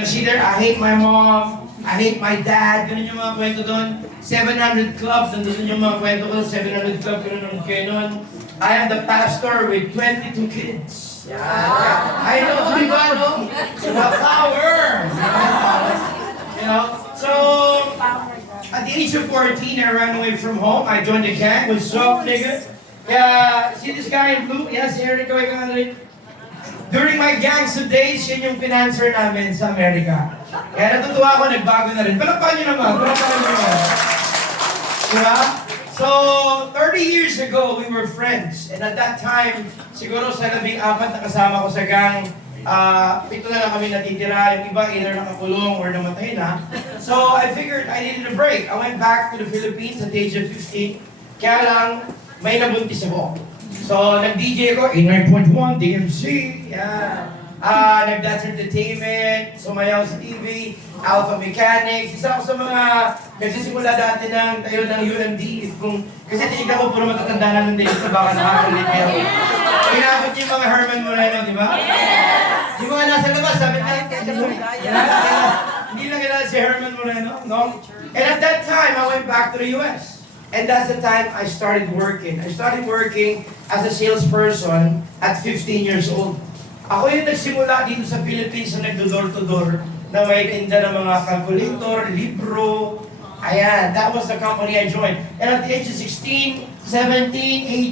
Consider, I hate my mom, I hate my dad, ganun yung mga kwento doon. 700 clubs, nandun yung mga kwento ko, 700 club, ganun kayo nun. I am the pastor with 22 kids. Yeah. I know, di ba, no? The power! You know? So, at the age of 14, I ran away from home. I joined a gang. What's up, nigga? Yeah, see this guy in blue? Yes, Eric, during my gangster days, yun yung financer namin sa Amerika. Kaya natutuwa ako, nagbago na rin. Palakpan nyo naman, palakpan nyo naman. Diba? So, 30 years ago, we were friends. And at that time, siguro sa 14 na kasama ko sa gang, pito na lang kami natitira. Yung iba, either nakakulong or namatay na. So, I figured I needed a break. I went back to the Philippines at the age of 15. Kaya lang, may nabuntis ako. So, nag-DJ ko, 89.1, DMC, yeah. Nag-dance entertainment, sumayaw sa TV, Alpha Mechanics. Isa ako sa mga nagsisimula dati ng tayo ng UMD. Kasi tinignan ko puro matatanda na ng dito, baka nakakalit niya ako. Inabot niyo yung mga Herman Moreno, di ba? Yes! Yung mga nasa labas, sabi na, hindi lang kilala si Herman Moreno, no? And at that time, I went back to the US. And that's the time I started working. I started working as a salesperson at 15 years old. Ako yung nagsimula dito sa Philippines na nagdo-door-to-door na may tinda ng mga calculator, libro. Ayan, that was the company I joined. And at the age of 16, 17,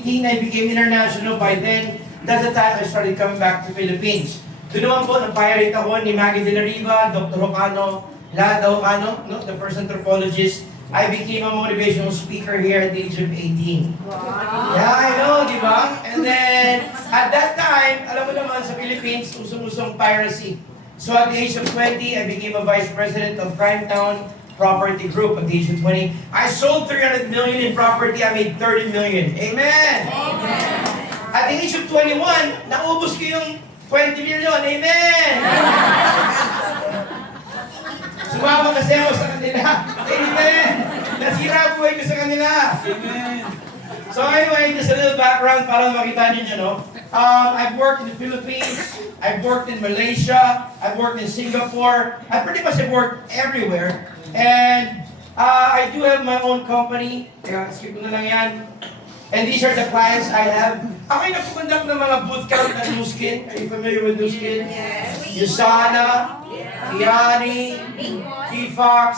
18, I became international. By then, that's the time I started coming back to Philippines. Doon naman po, nag-pirate ako ni Maggie De La Riva, Dr. Ocano, Lada Ocano, no, the first anthropologist. I became a motivational speaker here at the age of 18. Wow. Yeah, I know, di ba? And then, at that time, alam mo naman sa Philippines, usong-usong piracy. So at the age of 20, I became a vice president of Crime Town Property Group at the age of 20. I sold 300 million in property, I made 30 million. Amen! Amen. At the age of 21, naubos ko yung 20 million. Amen! Sumama kasi ako sa kanila. Amen! Nasira buhay ko sa kanila. Amen! So anyway, just a little background para makita niyo, no? I've worked in the Philippines, I've worked in Malaysia, I've worked in Singapore, I pretty much have worked everywhere. And I do have my own company. Kaya skip ko na lang yan. And these are the clients I have. Ako yung nagpupundak ng mga bootcamp at Nu Skin. Are you familiar with Nu Skin? Yes. Yusana, Tiani, T-Fox,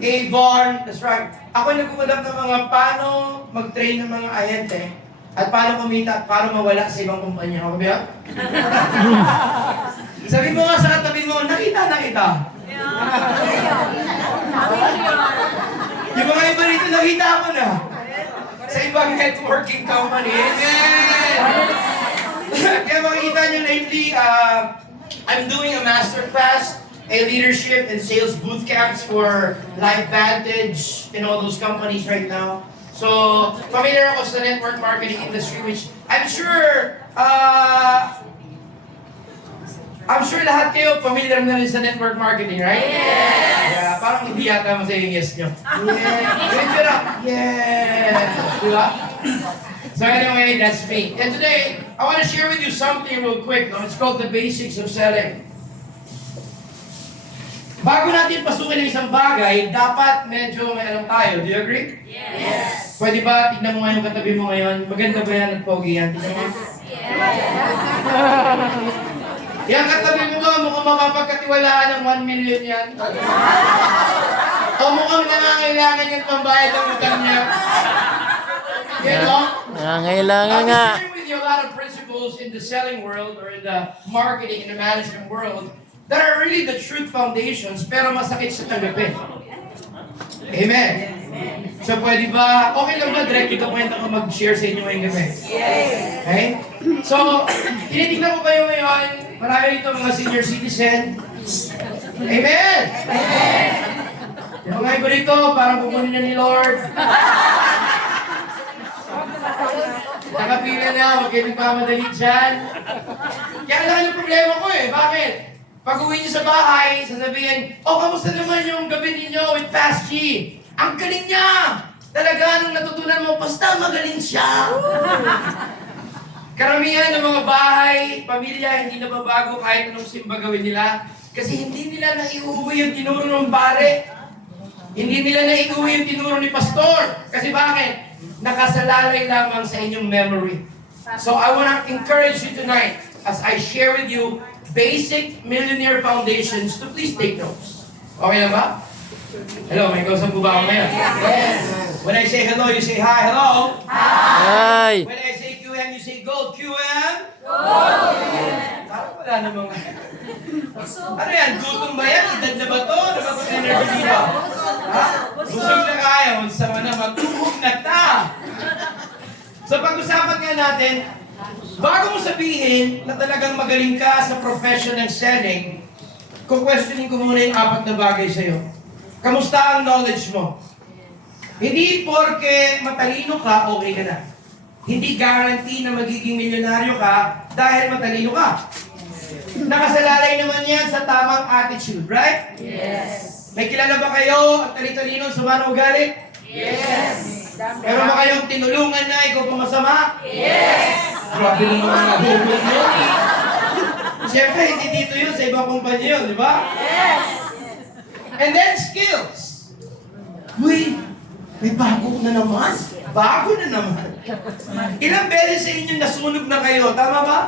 Avon. That's right. Ako yung nagpupundak ng mga paano mag-train ng mga ahente at paano kumita at paano mawala sa ibang kumpanya. Ako ba? Sabi mo nga sa katabi mo, nakita. Yung mga iba rito, nakita ako na. Sa ibang networking company. Amen! Kaya makikita nyo lately, I'm doing a masterclass, a leadership and sales boot camps for LifeVantage and all those companies right now. So, familiar ako sa network marketing industry, which I'm sure lahat kayo familiar na rin sa network marketing, right? Yes! Yeah, parang hindi yata masaya yung yes nyo. Yeah! Yeah! Diba? So anyway, that's me. And today, I want to share with you something real quick. No? It's called the basics of selling. Bago natin pasukin ng isang bagay, dapat medyo may alam tayo. Do you agree? Yes! Pwede ba, tignan mo nga yung katabi mo ngayon. Maganda ba yan at pogi yan? Tignan mo? Yes! Yan katabi mo ba, mukhang mapapagkatiwalaan ng 1 million yan? O mukhang nangangailangan yan pambayad ng utang niya? Yan o? Nangangailangan nga. I'm sharing with you a lot of principles in the selling world or in the marketing, in the management world that are really the truth foundations pero masakit sa tanggapin. Amen. So pwede ba, okay lang ba direct ito kwenta ko mag-share sa inyo ngayong gabi? Yes. Okay? So, tinitignan ko kayo ngayon, marami rito mga senior citizen. Amen! Amen! Yung mga iba rito, parang pupunin na ni Lord. Nakapila na, huwag kayo nagmamadali dyan. Kaya lang yung problema ko eh. Bakit? Pag uwi niyo sa bahay, sasabihin, kamusta naman yung gabi ninyo with Fast G? Ang galing niya! Talaga, nung natutunan mo, basta magaling siya. Karamihan ng mga bahay, pamilya, hindi na babago kahit anong simba gawin nila. Kasi hindi nila naiuwi yung tinuro ng pare. Hindi nila naiuwi yung tinuro ni pastor. Kasi bakit? Nakasalalay lamang sa inyong memory. So I want to encourage you tonight as I share with you basic millionaire foundations to please take notes. Okay na ba? Hello, may kausap po ba ako ngayon? Yes. When I say hello, you say hi. Hello? Hi! When I say QM, you say gold. QM? Gold! Parang wala namang... Ano yan? Gutom ba yan? Edad na ba to? Napag-energy ba? Ha? Busog na kaya. Magsama na. Matubog na ta. So pag-usapan nga natin, bago mo sabihin na talagang magaling ka sa profession ng selling, questioning ko muna yung 4 na bagay sa'yo. Kamusta ang knowledge mo? Hindi porke matalino ka, okay ka na. Hindi guarantee na magiging milyonaryo ka dahil matalino ka. Nakasalalay naman yan sa tamang attitude, right? Yes. May kilala ba kayo at tali-talino sa mga ugali? Yes. Meron ba kayong tinulungan na ikaw pa masama? Yes. Grabe naman ang nahugot nyo. Siyempre, hindi dito yun, sa ibang kumpanya yun, di ba? Yes. And then skills. Uy, may bago na naman. Bago na naman. Ilang beses sa inyo nasunog na kayo, tama ba?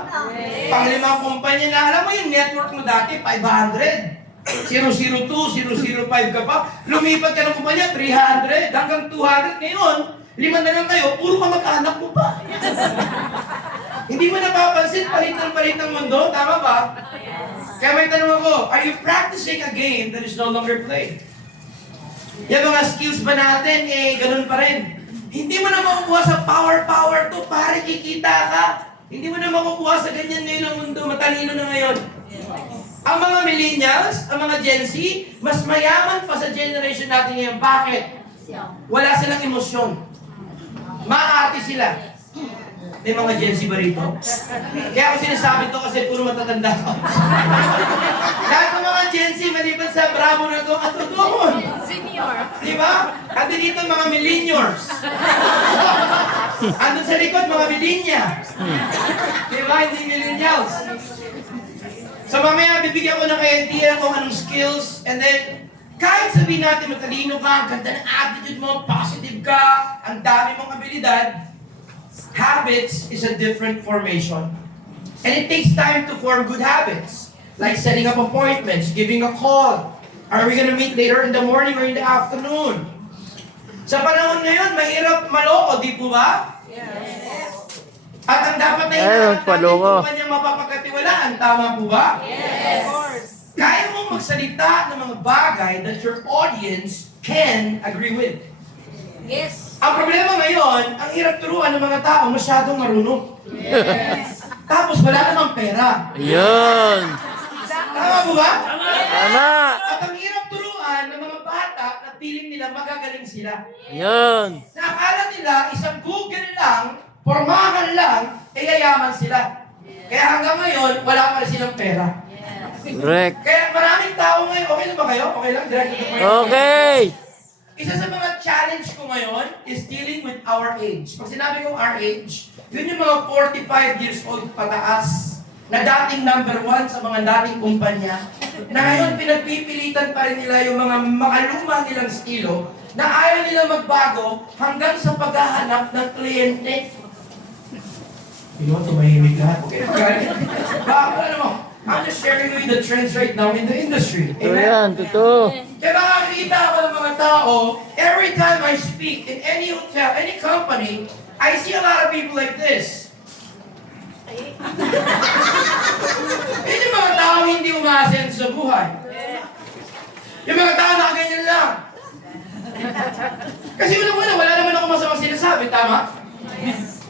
Panglimang kumpanya na, alam mo yung network mo dati, 500. 002, 005 ka pa. Lumipat ka ng kumpanya, 300, hanggang 200. Ngayon, 5 na lang kayo, puro kamag-anak mo pa. Hindi mo napapansin, palit ng mundo, tama ba? Kaya may tanong ako, are you practicing a game that is no longer played? Yung mga skills ba natin, ganun pa rin. Hindi mo na makukuha sa power to, pare kikita ka. Hindi mo na makukuha sa ganyan ngayon ang mundo, matalino na ngayon. Ang mga millennials, ang mga Gen Z, mas mayaman pa sa generation natin ngayon. Bakit? Wala silang emosyon. Maarte sila. May mga Gen Z ba rito? Kaya ako sinasabi to kasi puro matatanda ko. Lahat ng mga Gen Z, maliban sa Bravo na to, at doon. Senior. Di ba? Ando dito mga millennials. Andun sa likod mga millennials. Di ba? Hindi millennials. So mamaya bibigyan ko ng idea kung anong skills, and then kahit sabihin natin matalino ka, ganda ng attitude mo, positive ka, ang dami mong abilidad, habits is a different formation. And it takes time to form good habits. Like setting up appointments, giving a call. Are we gonna meet later in the morning or in the afternoon? Sa panahon ngayon, mahirap maloko, di po ba? Yes. At ang dapat na Ay, hinahanap natin paloko. kung kanyang mapapagkatiwalaan, tama po ba? Yes. Of course. Kaya mong magsalita ng mga bagay that your audience can agree with. Yes. Ang problema ngayon, ang hirap turuan ng mga tao masyadong marunong. Yes. Tapos wala namang pera. Ayun! Tama po ba? Tama! At ang hirap turuan ng mga bata na feeling nila magagaling sila. Ayun! Nakakala nila isang Google lang, pormahan lang, yayaman sila. Kaya hanggang ngayon, wala pa rin silang pera. Correct! Kaya maraming tao ngayon, okay na ba kayo? Okay lang, direct to the point. Okay! Isa sa mga challenge ko ngayon is dealing with our age. Pag sinabi kong our age, yun yung mga 45 years old pataas na dating number 1 sa mga dating kumpanya na ngayon pinagpipilitan pa rin nila yung mga makaluma nilang estilo na ayaw nila magbago hanggang sa paghahanap ng kliyente. Tumahimik lahat. Okay, bakit ano mo? I'm just sharing with you the trends right now in the industry. Ito yan, totoo. Kaya nakakita ako ng mga tao, every time I speak in any hotel, any company, I see a lot of people like this. Yun yung mga tao hindi umasenso sa buhay. Yung mga tao nakaganyan lang. Kasi wala naman ako masamang sinasabi, tama?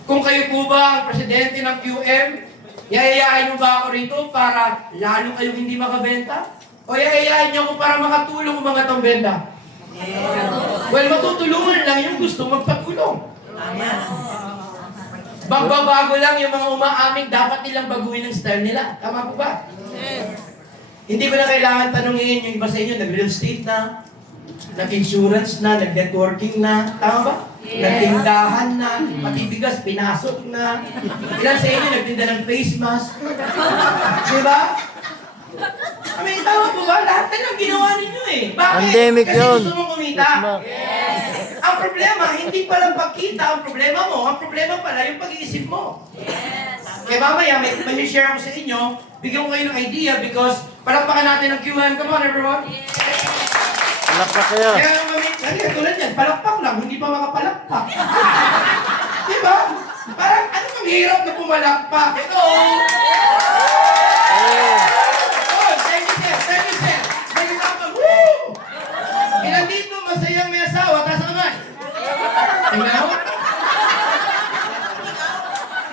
Kung kayo po ba ang presidente ng QM, yayayain mo ba ako rito para lalo kayong hindi makabenta? O yayayain niyo ako para makatulong ang mga tong benta? Well, matutulungan lang yung gusto magpatulong. Magbabago lang yung mga umaaming dapat nilang baguhin ang style nila. Tama po ba? Hindi ko na kailangan tanungin yung iba sa inyo, nag-real estate na, nag-insurance na, nag-networking na, tama ba? Nagtindahan na, pati bigas, pinasok na. Ilan sa inyo nagtinda ng face mask? Diba? I mean, tama po ba? Lahat na lang ginawa ninyo eh. Bakit? Pandemic Kasi yun. gusto mong kumita. Yes, ma'am. Ang problema, hindi palang pagkita ang problema mo. Ang problema pala yung pag-iisip mo. Yes. Kaya mamaya, may share ako sa inyo. Bigyan ko kayo ng idea because palakpakan natin ang QM. Come on, everyone. Palakpak kayo. Kaya kaya tulad yan, palakpak lang, hindi pa makapalakpak. Diba? Parang ano ang hirap na pumalakpak? Ito! Oh, thank you, sir. Thank you, sir. Thank you, sir. Woo! Ilan dito masayang may asawa, taas ang kamay. Tingnan mo.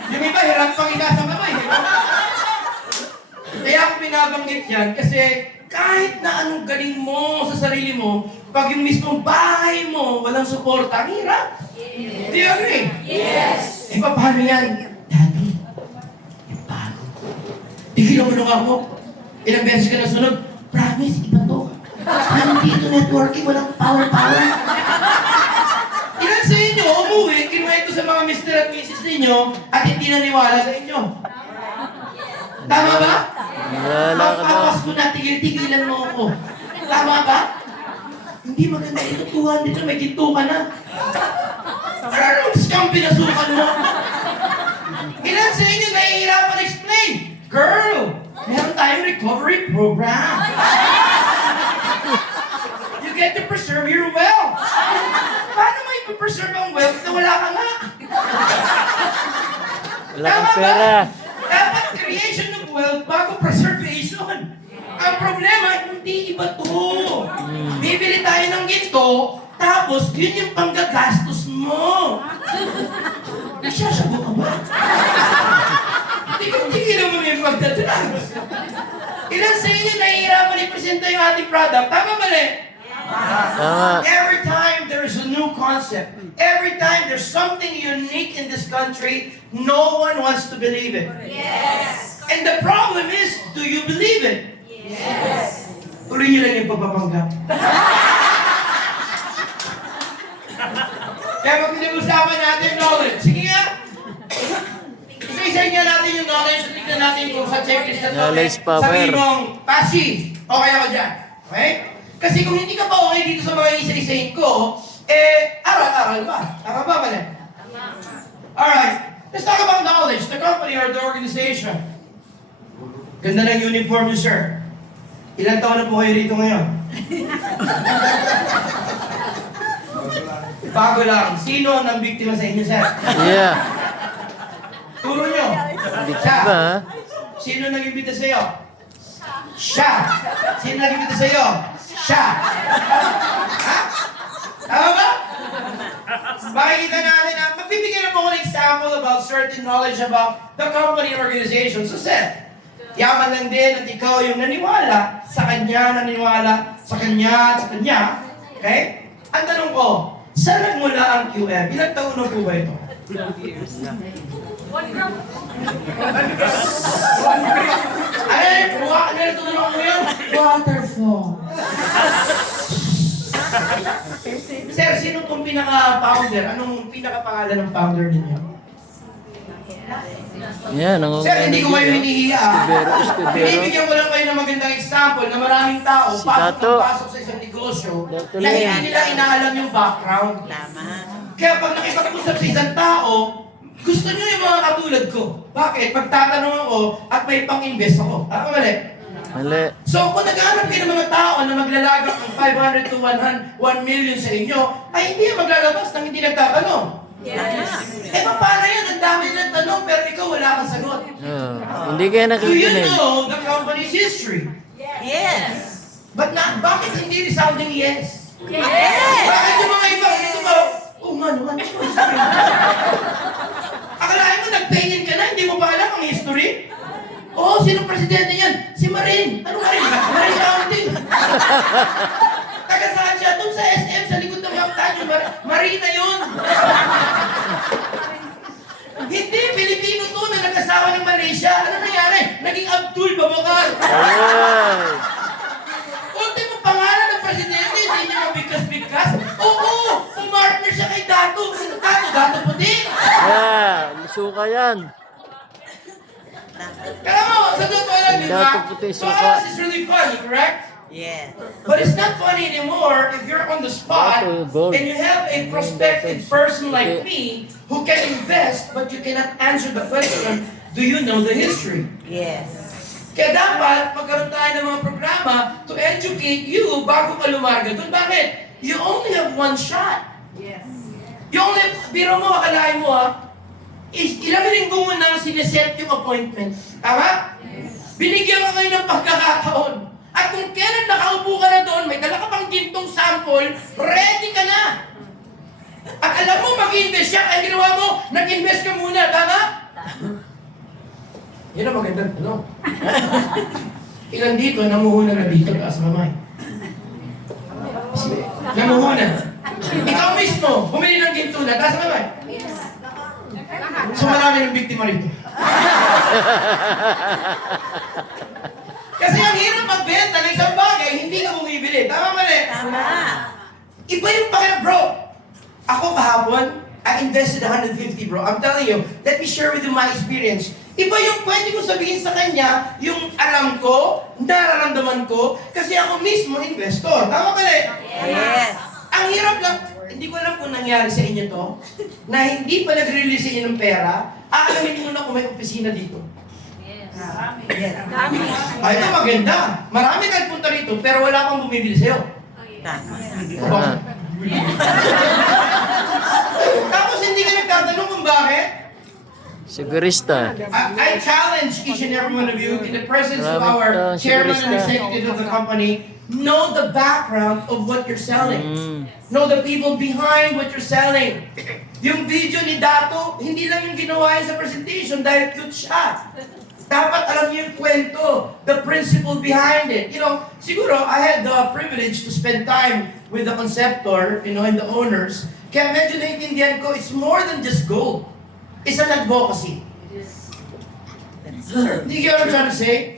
Yung iba, hirap pang itaas ang kamay. Diba? Kaya ako binabanggit yan kasi kahit na anong galing mo sa sarili mo, pag yung mismong bahay mo, walang suporta, ang hirap. Do you agree? Yes. Eh, paano yan? Daddy, yung bago. Tigilan mo nung ako. Ilang beses ka nasunod. Promise, iba to. Nandito networking, walang power. Ilan sa inyo, umuwi, kinuha ito sa mga Mr. at Mrs. ninyo, at hindi naniwala sa inyo. Tama ba? Wala ka daw. Magpapas ko na, tigil-tigilan mo ako. Tama ba? Hindi maganda ito, 200 dito, may ginto ka na. Anong scam pinasukan mo? Ilan sa inyo nahihirapan explain? Girl, meron tayong recovery program. You get to preserve your wealth. Paano mo ipipreserve ang wealth na wala ka nga? Wala kang pera. Dapat creation of wealth bago preservation. Ang problema, hindi iba to. Bibili tayo ng ginto, tapos yun yung panggagastos mo. Nagsasabo ka ba? Tigil-tigilan mo yung pagdadrugs. Ilan sa inyo nahihirapan i-presenta yung ating product? Tama mali? Tama. Every time there's a new concept, every time there's something unique in this country, no one wants to believe it. Yes. And the problem is, do you believe it? Yes. Tuloy niyo lang yung pagpapanggap. Kaya pag pinag-usapan natin knowledge, sige nga. Isa-isa nga natin yung knowledge at tignan natin kung sa checklist na to. Knowledge power. Sabihin mong, Pasi, okay ako dyan. Okay? Kasi kung hindi ka pa okay dito sa mga isa-isahin ko, aral-aral ba? Tama ba, mali? Alright, let's talk about knowledge. The company or the organization. Ganda ng uniform niyo, sir. Ilan taon na po kayo rito ngayon? Bago lang. Sino ang biktima sa inyo, sir? Yeah. Turo nyo. Biktima, ha? Sino nag-imbita sa'yo? Siya. Sino nag-imbita sa'yo? Siya. Ha? Tama ba? Makikita natin na magbibigyan na po ako ng example about certain knowledge about the company and organization. So, sir, yaman lang din at ikaw yung naniwala sa kanya, sa kanya. Okay? Ang tanong ko, saan nagmula ang QM? Ilang taon na po ba ito? 1 gram. Ano yung tunong mo yun? Waterfall. Sir, sino pong pinaka-founder? Anong pinaka-pangalan ng founder ninyo? Yan, ang Sir, hindi ko kayo hinihiya. Estudero. Binibigyan ko lang kayo ng magandang example na maraming tao Si pasok Dato. ng pasok sa isang negosyo Dato na Len. hindi nila inaalam yung background. Kaya pag nakipag-usap sa isang tao, gusto nyo yung mga katulad ko. Bakit? Pagtatanong ako at may pang-invest ako. Tama mali? Mali. So kung naghahanap kayo ng mga tao na maglalagak ng 500 to 1 million sa inyo, ay hindi yung maglalabas nang hindi nagtatanong. Yes. Eh paano yan? Ang dami nilang tanong pero ikaw wala kang sagot. Hindi kayo Do you nakikinig. know the company's history? Yes. But bakit hindi resounding yes? Yes. Bakit yung mga iba dito ba? Oh man, akalain mo nag-pay-in ka na, hindi mo pa alam ang history? Oo, sino presidente niyan? Si Marin. Ano Marin? Marin County. Taga saan siya? Doon sa SM, sa likod ng Kaptan, yung Marina yun. Hindi, Pilipino to na nag-asawa ng Malaysia. Ano nangyari? Naging Abdul Babakar. Ay. Ultimo pangalan ng presidente, hindi niya mabigkas-bigkas. Oo, pumartner siya kay Dato. Sino Dato? Dato puti. Yeah, suka yan. Kaya mo, sa totoo lang, di ba? Dato puti, So, suka. this is really funny, correct? Yes. But it's not funny anymore if you're on the spot Dato, gold. and you have a prospective person like me who can invest but you cannot answer the question, do you know the history? Yes. Kaya dapat magkaroon tayo ng mga programa to educate you bago ka lumarga doon. Bakit? You only have one shot. Yes. You only, biro mo, akalain mo ilang linggo mo na sineset yung appointment. Tama? Yes. Binigyan ka ngayon ng pagkakataon. At kung kailan nakaupo ka na doon, may dala ka pang gintong sample, ready ka na. At alam mo, mag-invest siya, kaya ginawa mo, nag-invest ka muna, tama? Yan ang magandang tanong. Ilan dito, namuhuna na dito, taas mamay. Namuhuna. Ikaw mismo, bumili ng ginto na, taas mamay. So marami ng biktima rito. Kasi ang hirap magbenta ng isang bagay, hindi ka bumibili. Tama mali? Tama. Iba yung pakina, bro. Ako kahapon, I invested 150, bro. I'm telling you, let me share with you my experience. Iba yung pwede ko sabihin sa kanya, yung alam ko, nararamdaman ko, kasi ako mismo investor. Tama mali? Yes. Ang hirap lang, hindi ko alam kung nangyari sa inyo to, na hindi pa nag-release sa inyo ng pera, aalamin muna kung may opisina dito. Yes. Ay, ito maganda. Marami kang punta rito, pero wala pang bumibili sa'yo. Tama. Ah. Tapos hindi ka nagtatanong kung bakit. Sigurista. I challenge each and every one of you in the presence of Maraming our taong chairman and sigurista. executive of the company, know the background of what you're selling. Know the people behind what you're selling. Yung video ni Dato, hindi lang yung ginawa niya sa presentation dahil cute siya. Dapat alam niyo yung kwento, the principle behind it. You know, siguro, I had the privilege to spend time with the conceptor, and the owners. Kaya medyo naiintindihan ko, it's more than just gold. It's an advocacy. Hindi you know what I'm trying to say?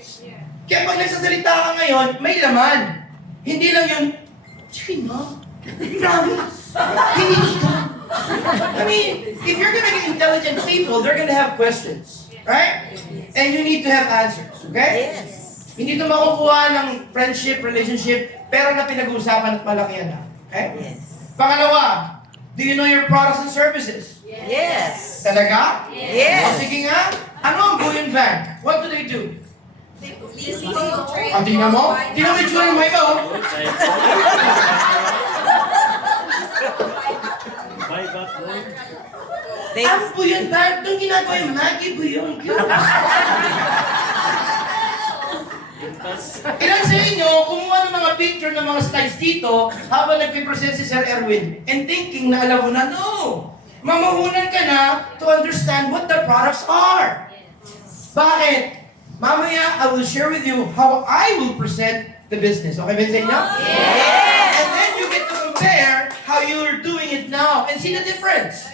Kaya pag nagsasalita ka ngayon, may laman. Hindi lang yun, chicken mo, promise, hindi gusto. I mean, if you're gonna get intelligent people, they're gonna have questions. Right? And you need to have answers. Okay? Yes. Hindi ito makukuha ng friendship, relationship, pero na pinag-uusapan at malaki yan. Okay? Yes. Pangalawa, do you know your products and services? Yes. Talaga? Yes. O sige nga, ano ang Bullion Bank? What do they do? O, tingnan mo? Tingnan mo yung tsura ng mic ko. They, Ang Bullion Bank, itong ginagawa yung Maggie Bullion. Ilan sa inyo, kumuha ng mga picture ng mga slides dito habang nagpipresent si Sir Erwin and thinking na alam mo na, no! Mamahunan ka na to understand what the products are. Bakit? Mamaya, I will share with you how I will present the business. Okay ba sa inyo? yes. And then you get to compare how you're doing it now and see the difference.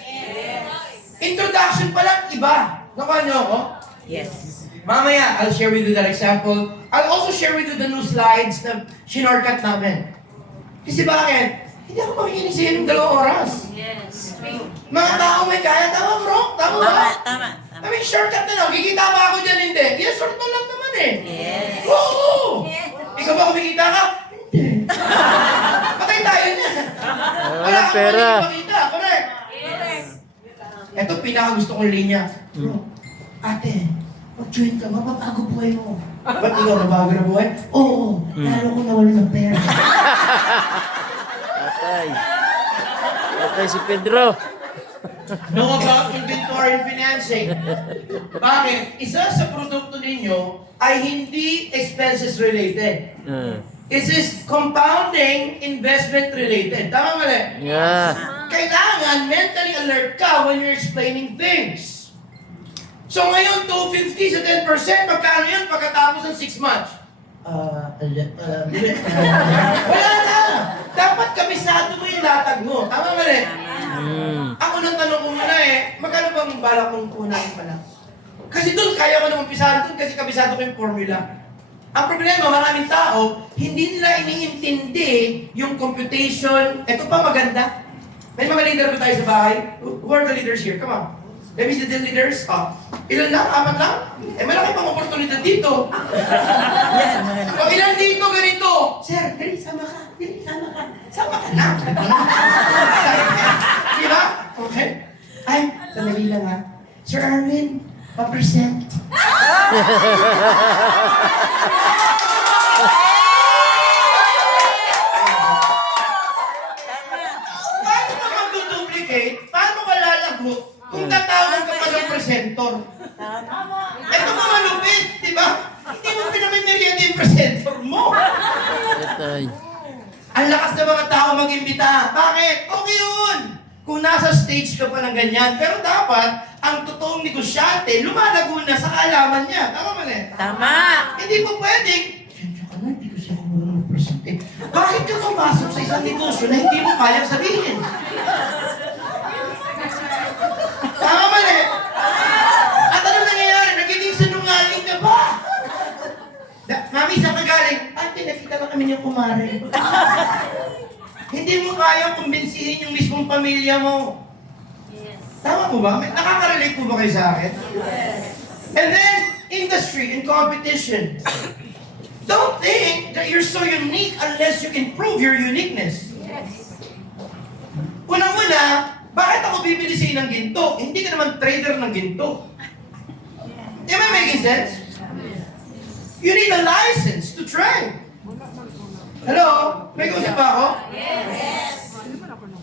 Introduction pa lang, iba. Nakuha niyo ako? Yes. Mamaya, I'll share with you that example. I'll also share with you the new slides na shinortcut namin. Kasi bakit? Hindi ako makikinig sa inyo ng 2 oras. Yes. Mga tao may kaya. Tama bro? Tama ba? Tama, tama. I mean, shortcut na lang. Kikita ba ako dyan? Hindi. Yes, short na lang naman eh. Yes. Oo! Ikaw ba kumikita ka? Hindi. Patay tayo na. Wala kang pera. makikita. Correct? Ito, pinaka-gusto kong linya. Bro, ate, mag-join ka, mapapago buhay mo. Ba't ikaw nabago na buhay? Oo, lalo ko nawala ng pera. Patay. Patay si Pedro. Know about inventory and financing. Bakit? Isa sa produkto ninyo ay hindi expenses related. It is compounding investment related. Tama mali? Yeah. Kailangan mentally alert ka when you're explaining things. So ngayon, 250 sa 10%, magkano yun pagkatapos ng 6 months? Wala na! Dapat kabisado mo yung latag mo. Tama mali? Ako nang tanong ko muna magkano bang balak kong kunahin pala? Kasi doon, kaya ko nang umpisahan doon kasi kabisado ko yung formula. Ang problema, maraming tao, hindi nila iniintindi yung computation. Ito pa maganda. May mga leader ba tayo sa bahay? Who are the leaders here? Come on. Let me see the leaders. Ilan lang? 4 lang? Malaki pang oportunidad dito. Yan. O ilan dito ganito? Sir, dali, sama ka. Dali, sama ka. Sama ka na. Di ba? Okay. Ay, sandali lang ha. Sir Arvin, pa-present. Paano ka mag-duplicate? Paano ka lalago kung tatawag ka pa ng presentor? Ito pa malupit, di ba? Hindi mo pinamimerienda yung presentor mo. Patay. Ang lakas ng mga tao mag-imbita. Bakit? Okay yun. Kung nasa stage ka pa ng ganyan. Pero dapat, ang totoong negosyante, lumalago na sa kaalaman niya. Tama mali? Tama. Hindi mo pwedeng, "Sensya ka na, hindi kasi ako marunong mag-present eh." Bakit ka pumasok sa isang negosyo na hindi mo kayang sabihin? Tama mali? At ano nangyayari? Nagiging sinungaling ka ba? Mami, saan ka galing? Ate, nakita lang kami niyang kumare. Hindi mo kayang kumbinsihin yung mismong pamilya mo. Tama mo ba? Nakaka-relate po ba kayo sa akin? And then, industry and competition. Don't think that you're so unique unless you can prove your uniqueness. Unang-una, bakit ako bibili sa'yo ng ginto? Hindi ka naman trader ng ginto. Am I making sense? You need a license to trade. Hello? May kausap ba ako? Yes.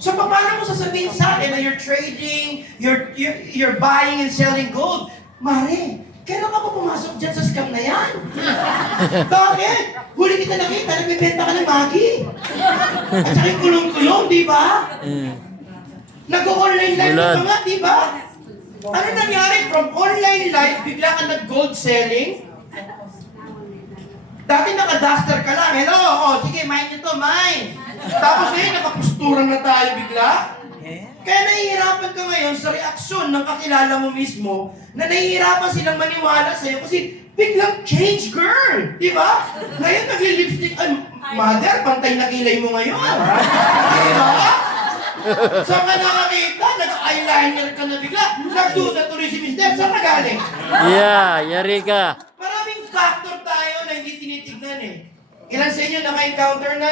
So, paano mo sasabihin sa akin na you're trading, you're buying and selling gold? Mare, kailan ka pa pumasok dyan sa scam na yan? Bakit? Huli kita nakita, nagbibenta ka ng magi. At saka yung kulong-kulong, di ba? Nag-online live Bulan. ka nga, di ba? Ano nangyari? From online live, bigla ka nag-gold selling? Dati naka-duster ka lang. Hello, sige, mine nyo to, mine. Tapos ngayon, nakapusturan na tayo bigla. Kaya nahihirapan ka ngayon sa reaksyon ng kakilala mo mismo na nahihirapan silang maniwala sa'yo kasi biglang change girl. Di ba? Ngayon nagli-lipstick. Ay, mother, pantay na kilay mo ngayon. Di ba? Saan ka nakakita? Nag-eyeliner ka na bigla. Nagduda tuloy si Mister. Saan ka galing? Yeah, yari ka. Maraming factor tayo na hindi tinitignan eh. Ilan sa inyo naka-encounter na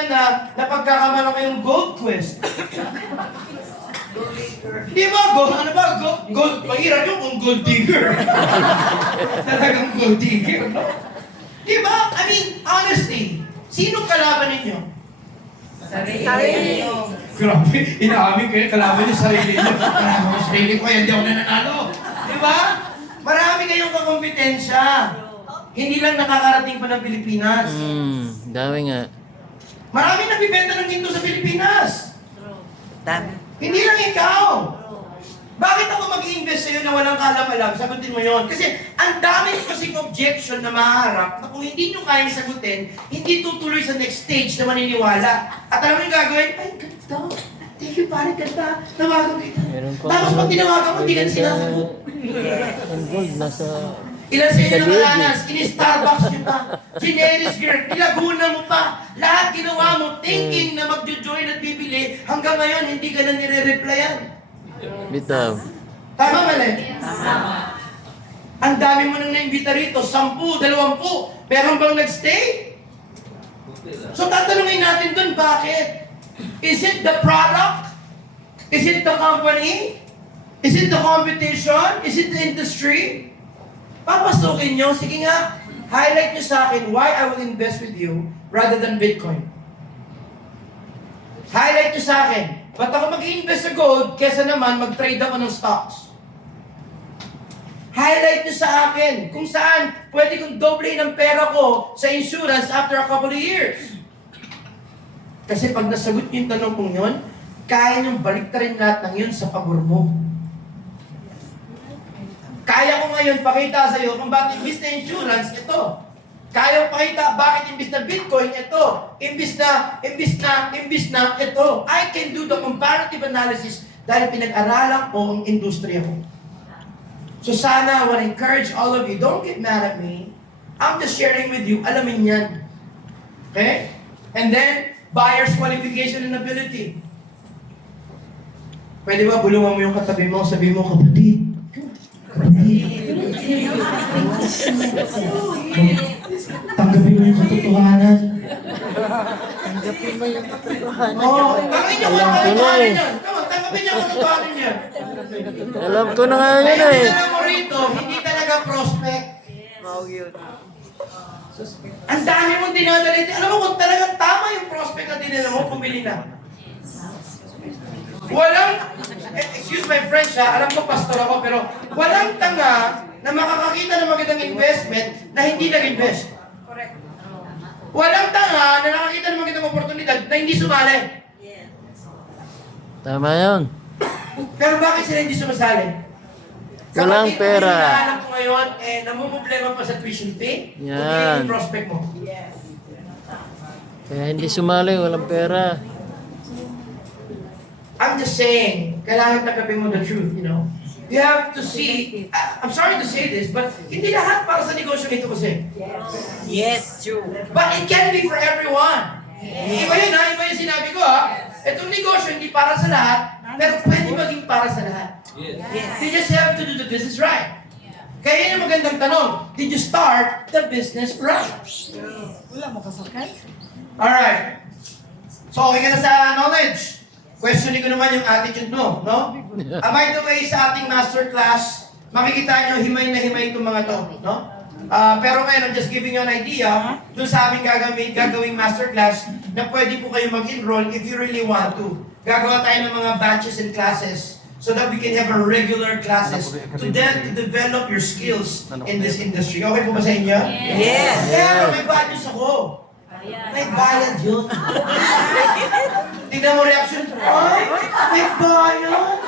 napagkakamala kayong gold quest? Di ba? Ano ba? Gold, mahirap yung kung gold digger. Talagang gold digger, no? Di ba? I mean, honestly, sinong kalaban ninyo? Sarili. Grabe, inaamin kayo, kalaban niyo sarili niyo. Kalaban ko sarili ko, hindi ako nananalo. Di ba? Marami kayong kakompetensya. Hindi lang nakakarating pa ng Pilipinas. Dami nga. Marami nagbibenta ng ginto sa Pilipinas. Tama. Hindi lang ikaw. Bakit ako mag-i-invest sa'yo na walang kalam-alam? Sagutin mo yon. Kasi ang dami kasing objection na maharap na kung hindi nyo kayang sagutin, hindi tutuloy sa next stage na maniniwala. At alam mo yung gagawin? Ay, ganda. Thank you, pare, ganda. Nawagan kita. Meron pa Tapos pag tinawagan mo, hindi ka na sinasagot. Ang gold nasa... Ilan sa inyo Sa nakalanas? Ini-Starbucks nyo pa. Chineris girl. Nilaguna mo pa. Lahat ginawa mo thinking na magjo-join at bibili. Hanggang ngayon, hindi ka na nire-replyan. Bitaw. Tama mali? Ang dami mo nang naimbita rito. 10, 20. Meron bang nagstay? So tatanungin natin dun, bakit? Is it the product? Is it the company? Is it the competition? Is it the industry? Papasukin nyo, sige nga, highlight nyo sa akin why I will invest with you rather than Bitcoin. Highlight nyo sa akin, ba't ako mag-invest sa gold kesa naman mag-trade ako ng stocks? Highlight nyo sa akin kung saan pwede kong doble ng pera ko sa insurance after a couple of years. Kasi pag nasagot nyo yung tanong kong yun, kaya nyo baliktarin lahat ng yun sa pabor mo. Kaya ko ngayon pakita sa iyo kung bakit imbis na insurance, ito. Kaya ko pakita bakit imbis na Bitcoin, ito. Imbis na, ito. I can do the comparative analysis dahil pinag-aralan ko ang industriya ko. So sana I want to encourage all of you, don't get mad at me. I'm just sharing with you, alamin yan. Okay? And then, buyer's qualification and ability. Pwede ba bulungan mo yung katabi mo, sabi mo, kapatid, Tanggapin mo yung katotohanan. Tanggapin mo yung katotohanan. Oo, tanggapin niyo kung Alam ko na katotohanan eh. yan. Come on, tanggapin niyo kung katotohanan yan. Alam ko na nga yun Kaya eh. dinala mo rito, hindi talaga prospect. Wow, yun. Ang dami mong dinadala dito. Alam mo kung talagang tama yung prospect na dinala mo, pumili na. Walang, excuse my French ha, alam ko pastor ako, pero walang tanga na makakakita ng magandang investment na hindi nag-invest. Walang tanga na nakakita ng magandang oportunidad na hindi sumali. Tama yun. Pero bakit sila hindi sumasali? Walang Kapatid, pera. Ang hinahanap ko ngayon, namumblema pa sa tuition fee. Yan. Yung prospect mo. Kaya hindi sumali, walang pera. I'm just saying, kailangan tanggapin mo the truth, you know? You have to see, I'm sorry to say this, but hindi lahat para sa negosyo ito kasi. Yes, true. But it can be for everyone. Iba yun ha, iba yung sinabi ko ha. Itong negosyo hindi para sa lahat, pero pwede maging para sa lahat. Yes. You just have to do the business right. Kaya yun yung magandang tanong. Did you start the business right? Wala mo kasakay? Alright. So okay ka na sa knowledge. Questionin ko naman yung attitude mo, no? By the way, sa ating masterclass, makikita nyo himay na himay itong mga to, no? Pero ngayon, I'm just giving you an idea dun sa aming gagawing masterclass na pwede po kayo mag-enroll if you really want to. Gagawa tayo ng mga batches and classes so that we can have a regular classes to develop your skills in this industry. Okay po ba sa inyo? Yes. Pero may badges ako. May bayad yun. Tignan mo reaction. Ay, may bayad.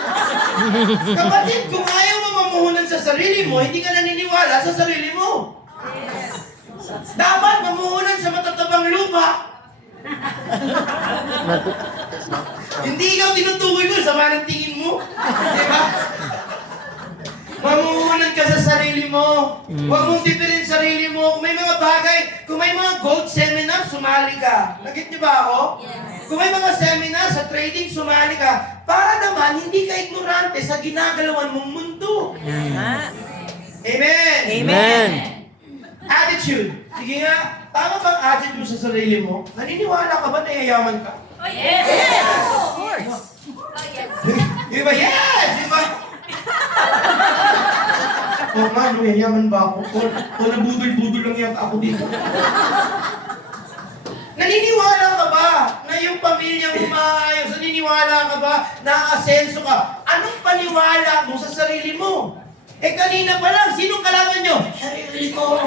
Kapatid, kung ayaw mo mamuhunan sa sarili mo, hindi ka naniniwala sa sarili mo. Dapat mamuhunan sa matatabang lupa. Hindi ikaw tinutukoy ko, sama ng tingin mo. Diba? Mamuhunan ka sa sarili mo. Huwag mong tipirin sarili mo. Kung may mga bagay, kung may mga gold seminar, sumali ka. Nagit niyo ba ako? Kung may mga seminar sa trading, sumali ka. Para naman, hindi ka ignorante sa ginagalawan mong mundo. Ah. Amen! Amen. Attitude. Sige nga, tama bang attitude mo sa sarili mo? Naniniwala ka ba na yayaman ka? Of course. Di ba? Yes! Di ba? O nga, no, yayaman ba ako? O nabudol-budol lang yata ako dito. Naniniwala ka ba na yung pamilya mo maayos? Naniniwala ka ba na asenso ka? Anong paniwala mo sa sarili mo? Eh kanina pa lang, sinong kalaban nyo? Sarili ko.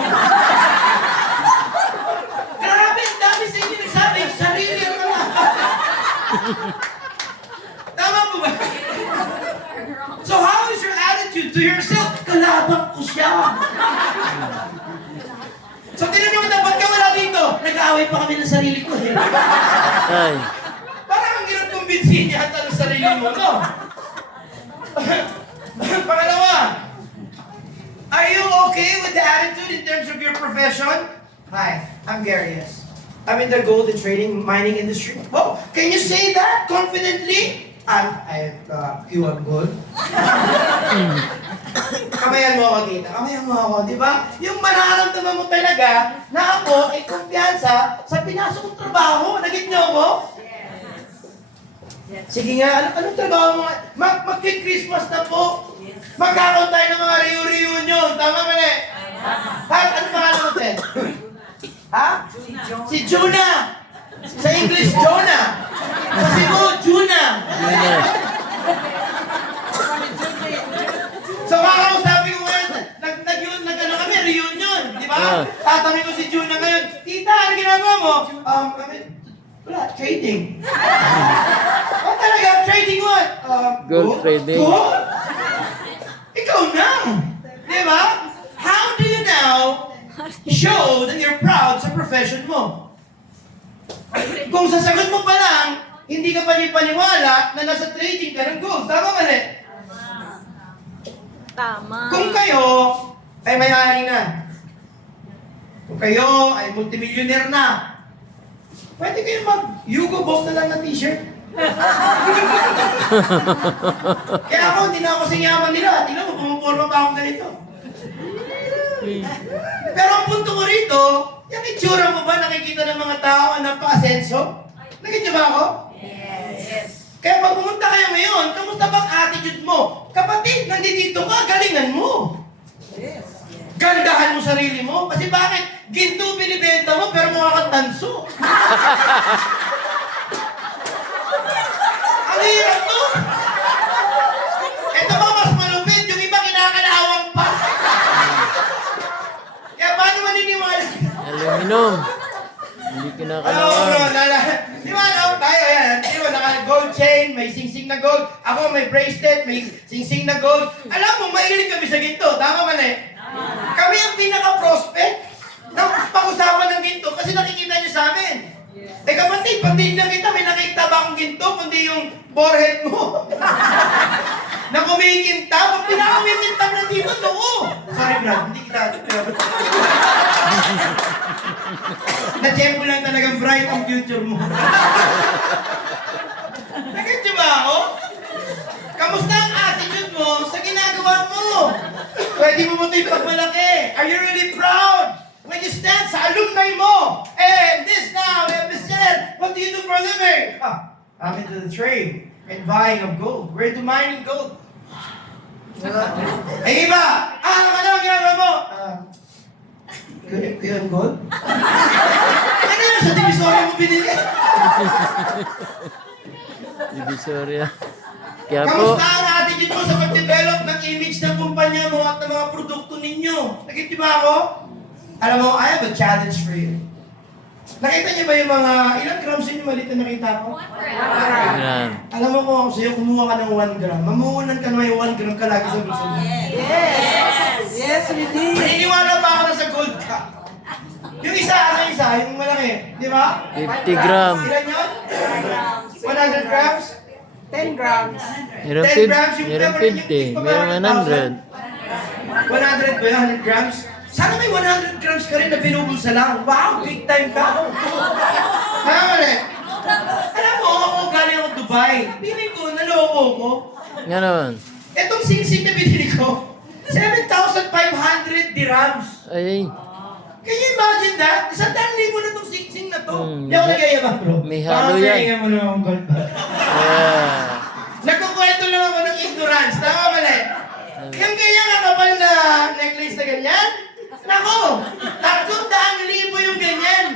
Grabe, ang dami sa inyo nagsabi, sarili ang kalaban. Tama po ba? So how is your attitude to yourself? Kalaban ko siya. So tinan mo dapat ka wala dito. Nag-aaway pa kami ng sarili ko. Ay. Parang ang hirap kumbinsin niya ata ng sarili mo, no? Pangalawa, are you okay with the attitude in terms of your profession? Hi, I'm Gary, yes. I'm in the gold and trading mining industry. Oh, can you say that confidently? You want gold? Kamayan mo ako dito. Kamayan mo ako, di ba? Yung manaramdaman mo talaga na ako ay kumpiyansa sa pinasok kong trabaho. Nagit niyo ako? Sige nga, anong trabaho mo? Magki-Christmas na po. Magkakaroon tayo ng mga reunion. Tama ba na? Ha? Ano pangalan mo, Ted? Ha? Si Jonah. Sa English, Jonah. Sa Cebu, Juna. So kakausapin ko ngayon, nag-ano kami, reunion, di ba? Tatanungin ko si Juna ngayon, Tita, ano ginagawa mo? Wala, trading. Oh, talaga, trading what? Gold trading. Gold? Ikaw na! Di ba? How do you now show that you're proud sa profession mo? Kung sasagot mo pa lang, hindi ka panipaniwala na nasa trading ka ng gold. Tama ba, ne? Tama. Kung kayo ay may-ari na, kung kayo ay multimillionaire na, pwede kayo mag-Hugo Boss na lang ng t-shirt. Kaya ako, hindi na ako sinyaman nila. Tingnan mo, pumuporma pa akong ganito. Pero ang punto ko rito, yung itsura mo ba nakikita ng mga tao ang napaka-asenso? Nakikita ba ako? Yes. Kaya pag pumunta kayo ngayon, kamusta bang attitude mo? Kapatid, nandito ka, galingan mo. Yes. Gandahan mo sarili mo. Kasi bakit? Ginto binibenta mo, pero mukha kang tanso. Ang hirap to. Ito ba mas malupit? Yung iba kinakalawang pa. Kaya paano maniniwala? Aluminum. Hindi kinakalawan. Di ba, no? Tayo, yan. Di ba, naka-gold chain, may sing-sing na gold. Ako, may bracelet, may sing-sing na gold. Alam mo, mahilig kami sa ginto. Tama ba, ne? Kami ang pinaka-prospect ng pag-usapan ng ginto kasi nakikita niyo sa amin. Eh kapatid, pag tinignan kita, may nakita ba akong ginto, kundi yung forehead mo? Na kumikintab, pag pinakakumikintab na dito, noo. Sorry, Brad, hindi kita. Na-check mo lang talagang bright ang future mo. Nakita ba ako? Kamusta ang attitude mo sa ginagawa mo? Pwede mo mo ito ipagmalaki. Are you really proud? When you stand sa alumni mo, and this now, we have this said, what do you do for a living? I'm into the trade and buying of gold. We're into mining gold. Ay iba, ano ang ginagawa mo? Ganito yung gold? Ano yun sa divisory mo binili? Divisoria. Kaya po, Kamusta ang attitude mo sa pag-develop ng image ng kumpanya mo at ng mga produkto ninyo? Nakita ba ako? Alam mo, I have a challenge for you. Nakita niyo ba yung mga, ilang grams yun yung maliit na nakita ko? yan. Alam mo kung ako sa'yo, kumuha ka ng 1 gram. Mamuhunan ka na may 1 gram ka lagi sa gusto mo. Yes. Yes, we did. Naniniwala pa ako na sa gold ka. Yung isa, yung malaki. Di ba? 50 gram. Ilan yun? 100 grams? 10 grams. Meron 10 grams, yung 50. Meron 100. 100 ba yun? 100 grams? Sana may 100 grams ka rin na binubulsa lang. Wow, big time ka. Tama rin. Alam mo, ako galing ako Dubai. Pili ko, naloko ko. Nga naman. Etong singsing na binili ko, 7,500 dirhams. Ay, Can you imagine that? 100,000 na itong singsing na to. Hmm, Hindi ako nagayabang, bro. may halo yan. Parang mo na akong gold bar. yeah. Nagkukwento lang ako ng ignorance. Tama ba na? Yung ganyan kakapal na necklace na ganyan? Nako! 300,000 yung ganyan.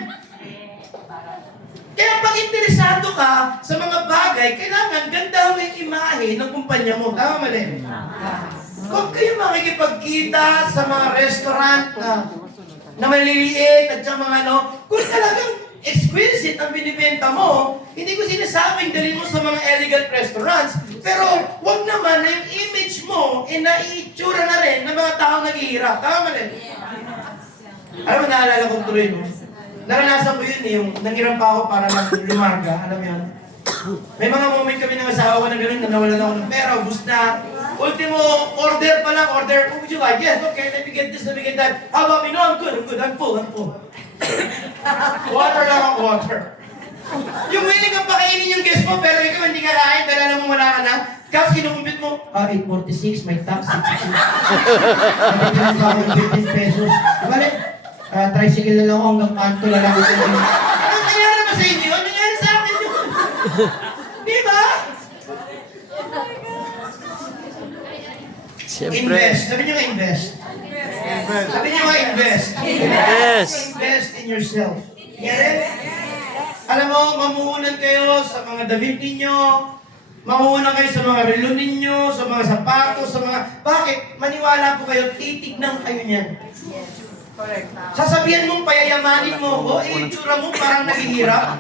Kaya pag interesado ka sa mga bagay, kailangan ganda mo yung imahe ng kumpanya mo. Tama ba na? Huwag kayo makikipagkita sa mga restaurant na maliliit at sa mga ano. Kung talagang exquisite ang binibenta mo, hindi ko sinasabing dalhin mo sa mga elegant restaurants, pero wag naman na yung image mo, naiitsura na rin ng mga taong naghihirap. Tama ba rin? Alam mo, naalala kong tuloy mo. Naranasan ko yun yung nangiram pa ako para lang lumarga. Alam mo yun? May mga moment kami ng asawa ko na gano'n, na nawalan ako ng pera, ubus na. Ultimo, order pa lang, order. What would you like? Yes, okay, let me get this, let me get that. How about me? No, I'm good, I'm full. Water lang ang water. Yung willing kang pakainin yung guest mo, pero ikaw hindi ka kain, dahil alam mo wala ka na. Tapos kinukumpit mo, 846, may tax, 62. Nabigyan pa ako ng 15 pesos. Bale, tricycle na lang ako hanggang kanto na lang ito. Anong nangyari ba sa inyo? Anong nangyari sa akin yun? Di ba? Siyempre. Invest. Sabi niyo nga invest. Sabi niyo nga invest. Yes. Invest in yourself. Get it? Alam mo, mamuhunan kayo sa mga damit ninyo, mamuhunan kayo sa mga relo ninyo, sa mga sapatos, sa mga... Bakit? Maniwala po kayo, titignan kayo niyan. Correct. Sasabihan mong payayamanin mo, itsura mo parang naghihirap.